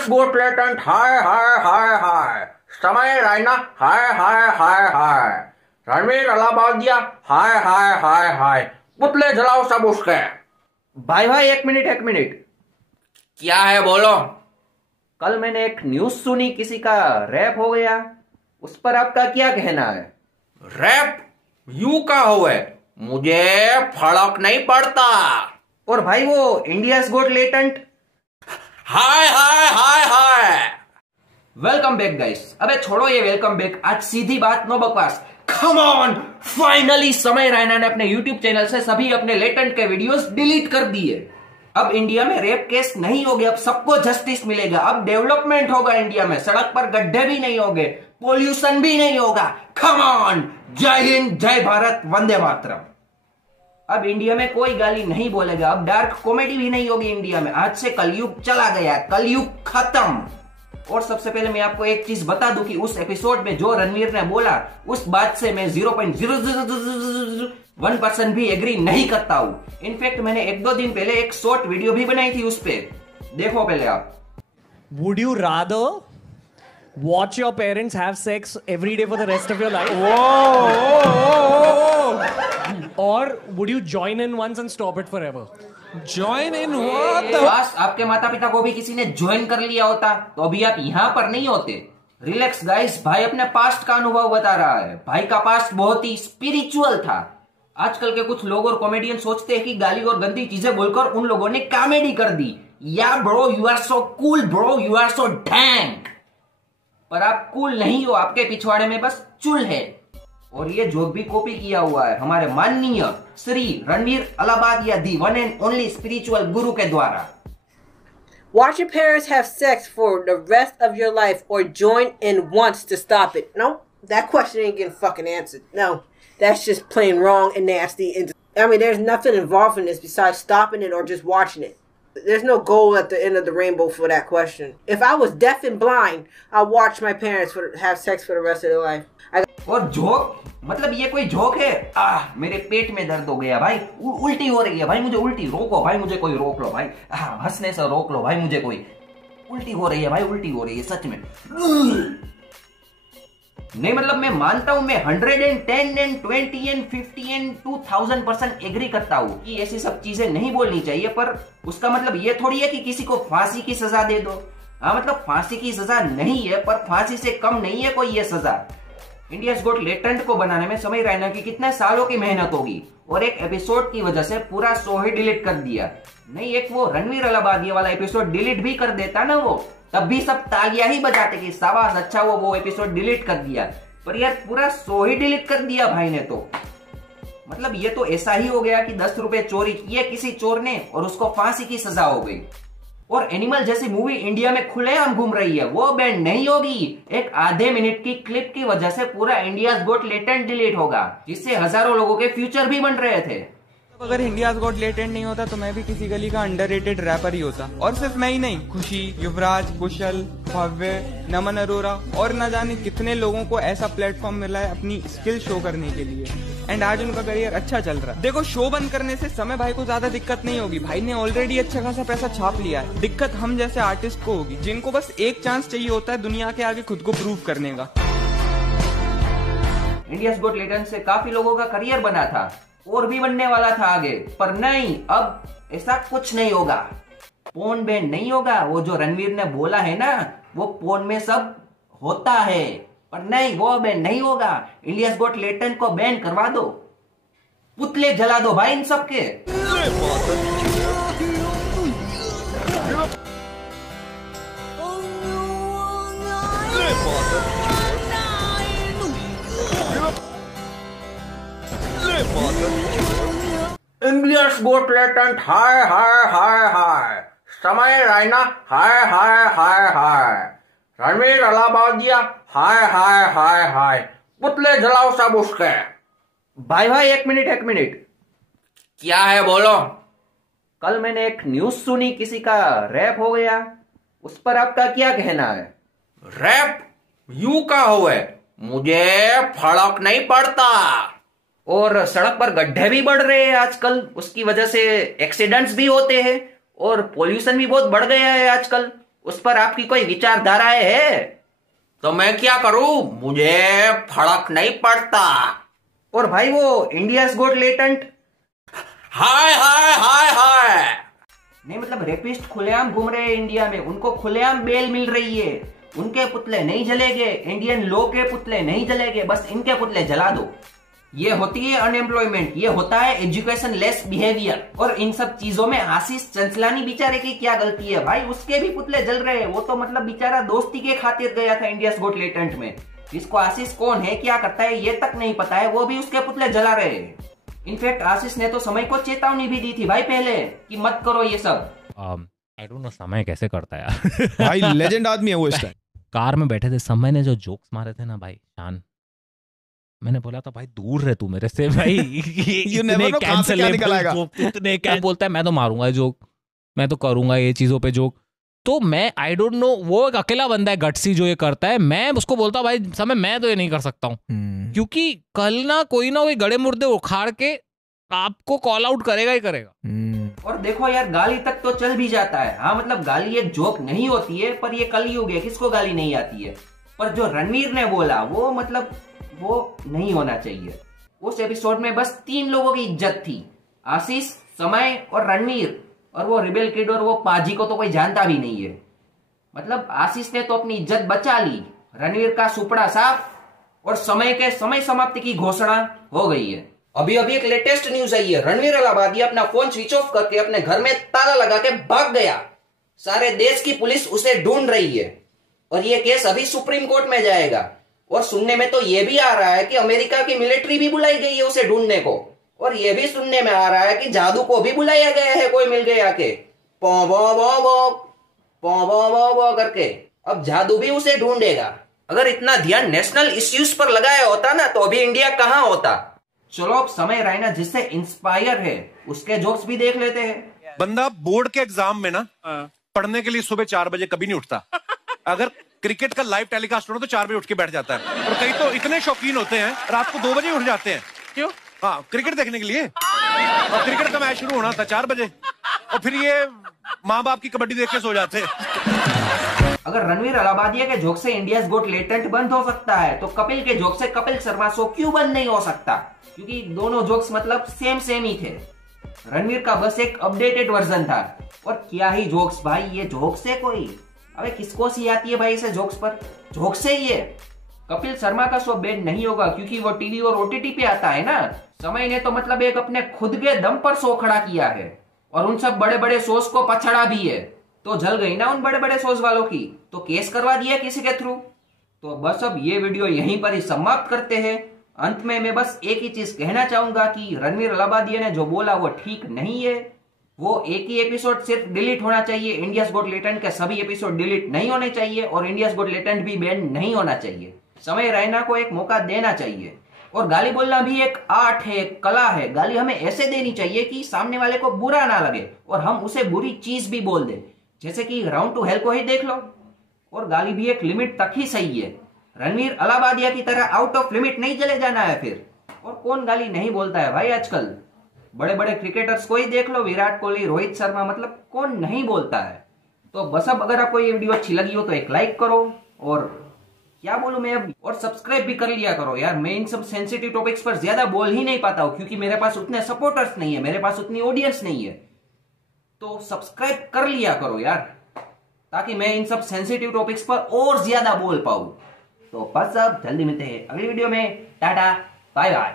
Indians गोट latent hi hi hi हाय। समय रायना हाय hi hi हाय। रणवीर अलाहाबादिया हाय hi hi हाय। पुतले जलाओ सब उसके। भाई भाई एक मिनट। क्या है बोलो। कल मैंने एक न्यूज सुनी, किसी का रैप हो गया, उस पर आपका क्या कहना है? रैप यू का हुए मुझे फर्क नहीं पड़ता। और भाई वो India's got latent hi hi hi hi. Welcome back guys. अबे छोड़ो ये वेलकम बैक, आज सीधी बात, नो बकवास। कम ऑन, फाइनली समय रैना ने अपने यूट्यूब चैनल से सभी अपने लेटेंट के वीडियोस डिलीट कर दिए। अब इंडिया में रेप केस नहीं होगे, अब सबको जस्टिस मिलेगा, अब डेवलपमेंट होगा इंडिया में, सड़क पर गड्ढे भी नहीं होंगे, पोल्यूशन भी नहीं होगा। कम ऑन, जय हिंद, जय भारत, वंदे मातरम। अब इंडिया में कोई गाली नहीं बोलेगा, अब डार्क कॉमेडी भी नहीं होगी इंडिया में। आज से कलयुग चला गया, कलयुग खत्म। और सबसे पहले मैं आपको एक चीज बता दूं कि उस एपिसोड में जो रणवीर ने बोला, उस बात से मैं 0.001% भी एग्री नहीं करता हूं। इनफैक्ट मैंने एक दो दिन पहले एक शॉर्ट वीडियो भी बनाई थी उस पे, देखो पहले आप। Would you rather watch your parents have sex every day for the rest of your life? Or would you join in once and stop it forever? Join in what? काश आपके माता पिता को भी किसी ने ज्वाइन कर लिया होता तो अभी आप यहाँ पर नहीं होते। रिलैक्स गाइस, भाई अपने पास्ट का अनुभव बता रहा है। भाई का पास्ट बहुत ही स्पिरिचुअल था। आजकल के कुछ लोग और कॉमेडियन सोचते हैं कि गाली और गंदी चीजें बोलकर उन लोगों ने कॉमेडी कर दी। Yeah bro, you are so cool bro, you are so dank. पर आप कूल नहीं हो, आपके पिछवाड़े में बस चुल है। और ये जोक भी कॉपी किया हुआ है हमारे माननीय श्री रणवीर अलाहाबादिया, दी वन एंड ओनली स्पिरिचुअल गुरु के द्वारा। Watch your parents have sex for the rest of your life or join in once to stop it. No, that question ain't getting fucking answered. No, that's just plain wrong and nasty. And I mean, there's nothing involved in this besides stopping it or just watching it. There's no goal at the end of the rainbow for that question. If I was deaf and blind, I'd watch my parents have sex for the rest of their life. और joke मतलब ये कोई joke है? मेरे पेट में दर्द हो गया भाई, उल्टी हो रही है भाई, मुझे उल्टी, रोको भाई, मुझे कोई रोक लो भाई, हंसने से रोक लो भाई, मुझे कोई उल्टी हो रही है भाई, उल्टी हो रही है सच में। नहीं मतलब मैं मानता हूं, मैं 110 एंड 20 एंड 50 एंड 2000% एग्री करता हूं कि ऐसी सब चीजें नहीं बोलनी चाहिए, पर उसका मतलब ये थोड़ी है कि किसी को फांसी की सजा दे दो। मतलब फांसी की सजा नहीं है, पर फांसी से कम नहीं है कोई ये सजा। इंडियाज गोट लेटेंट को बनाने में समय रैना की कितने सालों की मेहनत होगी, और एक एपिसोड की वजह से पूरा शो ही डिलीट कर दिया। नहीं, एक वो रणवीर अलाहाबादिया वाला एपिसोड डिलीट भी कर देता ना वो, तब भी सब तालियां ही बजाते कि शाबाश, अच्छा वो एपिसोड डिलीट कर दिया। पर यार पूरा शो ही डिलीट कर दिया भाई ने, तो मतलब ये तो ऐसा ही हो गया कि 10 रुपए चोरी किए किसी चोर ने और उसको फांसी की सजा हो गई। और एनिमल जैसी मूवी इंडिया में खुलेआम घूम रही है, वो बैंड नहीं होगी। एक आधे मिनट की क्लिप की वजह से पूरा इंडियाज गोट लेटेंट डिलीट होगा, जिससे हजारों लोगों के फ्यूचर भी बन रहे थे। अगर इंडियाज गॉट लेटेंट नहीं होता तो मैं भी किसी गली का अंडररेटेड रैपर ही होता। और सिर्फ मैं ही नहीं, खुशी, युवराज, कुशल, भव्य, नमन अरोरा और न जाने कितने लोगों को ऐसा प्लेटफॉर्म मिला है अपनी स्किल शो करने के लिए। एंड आज उनका करियर अच्छा चल रहा है। देखो, शो बंद करने से समय भाई को ज्यादा दिक्कत नहीं होगी, भाई ने ऑलरेडी अच्छा खासा पैसा छाप लिया है। दिक्कत हम जैसे आर्टिस्ट को होगी, जिनको बस एक चांस चाहिए होता है दुनिया के आगे खुद को प्रूव करने का। इंडियाज गोट लेटेंट से काफी लोगों का करियर बना था और भी बनने वाला था आगे, पर नहीं, अब ऐसा कुछ नहीं होगा। पोन बैन नहीं होगा, वो जो रणवीर ने बोला है ना, वो पोन में सब होता है, पर नहीं, वो बैन नहीं होगा। इंडियाज गोट लेटेंट को बैन करवा दो, पुतले जला दो भाई इन सबके। इंडियस गोट लेटेंट हाय हाय हाय हाय। समय रायना हाय हाय हाय हाय। रणवीर अलाहाबादिया हाय हाय हाय हाय। पुतले जलाओ सब उसके। भाई भाई एक मिनट। क्या है बोलो। कल मैंने एक न्यूज सुनी, किसी का रैप हो गया, उस पर आपका क्या कहना है? रैप यू का हुए मुझे फर्क नहीं पड़ता। और सड़क पर गड्ढे भी बढ़ रहे हैं आजकल, उसकी वजह से एक्सीडेंट्स भी होते हैं और पोल्यूशन भी बहुत बढ़ गया है आजकल। उस पर आपकी कोई विचारधाराएं है? तो मैं क्या करूं, मुझे फर्क नहीं पड़ता। और भाई वो India's got latent, hi hi hi हाय, नहीं मतलब रेपिस्ट खुलेआम घूम रहे हैं इंडिया में, उनको खुलेआम बेल मिल रही है, उनके पुतले नहीं जलेंगे, इंडियन लॉ के पुतले नहीं जलेंगे, बस इनके पुतले जला दो। ये होती है अनएम्प्लॉयमेंट, ये होता है एजुकेशन लेस बिहेवियर। और इन सब चीजों में आशीष चंचलानी बेचारे की क्या गलती है भाई, उसके भी पुतले जल रहे हैं। वो तो मतलब बेचारा दोस्ती के खातिर गया था इंडियाज गॉट लेटेंट में। इसको आशीष कौन है, क्या करता है, ये तक नहीं पता है, वो भी उसके पुतले जला रहे हैं। इनफैक्ट आशीष ने तो समय को चेतावनी भी दी थी भाई पहले कि मत करो ये सब। आई डोंट नो समय कैसे करता है यार। भाई लेजेंड आदमी है वो इस टाइम। कार में बैठे थे, समय ने जो जोक्स मारे थे ना भाई शान, मैंने बोला था भाई दूर रह तू मेरे से भाई। इतने क्या बोलता है, मैं तो मारूंगा जोक, मैं तो करूंगा ये चीजों पे जोक। तो मैं आई डोंट नो, वो एक अकेला बंदा है गट्सी जो ये करता है। मैं उसको बोलता भाई समय मैं तो ये नहीं कर सकता हूँ, क्योंकि कल ना कोई गड़े मुर्दे उखाड़ के आपको कॉल आउट करेगा ही करेगा। और देखो यार गाली तक तो चल भी जाता है, हाँ मतलब गाली एक जोक नहीं होती है, पर ये कलयुग है, किसको गाली नहीं आती है। पर जो रणवीर ने बोला वो मतलब वो नहीं होना चाहिए। उस एपिसोड में बस 3 लोगों की इज्जत थी, आशीष, समय और रणवीर। और वो रिबेल किड और वो पाजी को तो कोई जानता भी नहीं है। मतलब आशीष ने तो अपनी इज्जत बचा ली, रणवीर का सुपड़ा साफ, और समय के समय समाप्ति की घोषणा हो गई है। अभी अभी एक लेटेस्ट न्यूज आई है, रणवीर अलाहाबादी अपना फोन स्विच ऑफ करके अपने घर में ताला लगा के भाग गया। सारे देश की पुलिस उसे ढूंढ रही है और ये केस अभी सुप्रीम कोर्ट में जाएगा। और सुनने में तो ये भी आ रहा है कि अमेरिका की मिलिट्री भी बुलाई गई है उसे ढूंढने को। और ये भी सुनने में आ रहा है कि जादू को भी बुलाया गया है, कोई मिल गया के पौ बो करके अब जादू भी उसे ढूंढेगा। अगर इतना ध्यान नेशनल इश्यूज पर लगाया होता ना तो अभी इंडिया कहां होता। चलो अब समय रायना जिससे इंस्पायर है उसके जोक्स भी देख लेते हैं। बंदा बोर्ड के एग्जाम में ना पढ़ने के लिए सुबह 4 बजे कभी नहीं उठता। अगर क्रिकेट का लाइव टेलीकास्ट हो तो 4 बजे उठ के बैठ जाता है। और कई तो इतने शौकीन होते हैं रात को 2 बजे उठ जाते हैं। क्यों? हाँ, क्रिकेट देखने के लिए। और क्रिकेट का मैच शुरू होना था 4 बजे और फिर ये माँ बाप की कबड्डी देख के सो जाते हैं। अगर रणवीर अलाहाबादिया के जोक से इंडियाज गॉट लेटेंट बंद हो सकता है तो कपिल के जोक से कपिल शर्मा शो क्यों बंद नहीं हो सकता? क्योंकि दोनों जोक्स मतलब सेम ही थे। रणवीर का बस एक अपडेटेड वर्जन था। और क्या ही जोक्स भाई, ये जोक्स है कोई? अबे किसको सी आती है भाई इसे जोक्स पर? जोक से ही है। कपिल शर्मा का शो बैन नहीं होगा क्योंकि वो टीवी और ओटीटी पे आता है ना। समय ने तो मतलब एक अपने खुद के दम पर शो खड़ा किया है और उन सब बड़े बड़े शोज को पछड़ा भी है। तो जल गई ना उन बड़े बड़े शोज वालों की, तो केस करवा दिया किसी के थ्रू। तो बस अब ये वीडियो यहीं पर ही समाप्त करते हैं। अंत में मैं बस एक ही चीज कहना चाहूंगा कि रणवीर अलाहाबादिया ने जो बोला वो ठीक नहीं है। वो एक ही एपिसोड सिर्फ डिलीट होना चाहिए, इंडियाज गॉट लेटेंट के सभी एपिसोड डिलीट नहीं होने चाहिए और इंडियाज गॉट लेटेंट भी बैन नहीं होना चाहिए। समय रैना को एक मौका देना चाहिए। और गाली बोलना भी एक आर्ट है, एक कला है। गाली हमें ऐसे देनी चाहिए कि सामने वाले को बुरा ना लगे और हम उसे बुरी चीज भी बोल दे, जैसे कि राउंड टू हेल को ही देख लो। और गाली भी एक लिमिट तक ही सही है। रणवीर अलाहाबादिया की तरह आउट ऑफ लिमिट नहीं चले जाना है फिर। और कौन गाली नहीं बोलता है भाई आजकल? बड़े बड़े क्रिकेटर्स को ही देख लो, विराट कोहली, रोहित शर्मा, मतलब कौन नहीं बोलता है। तो बस अब अगर आपको ये वीडियो अच्छी लगी हो तो एक लाइक करो और क्या बोलूं मैं अब, और सब्सक्राइब भी कर लिया करो यार। मैं इन सब सेंसिटिव टॉपिक्स पर ज्यादा बोल ही नहीं पाता हूं क्योंकि मेरे पास उतने सपोर्टर्स नहीं है, मेरे पास उतनी ऑडियंस नहीं है। तो सब्सक्राइब कर लिया करो यार, ताकि मैं इन सब सेंसिटिव टॉपिक्स पर और ज्यादा बोल पाऊं। तो बस अब जल्दी मिलते हैं अगली वीडियो में। Tata bye bye.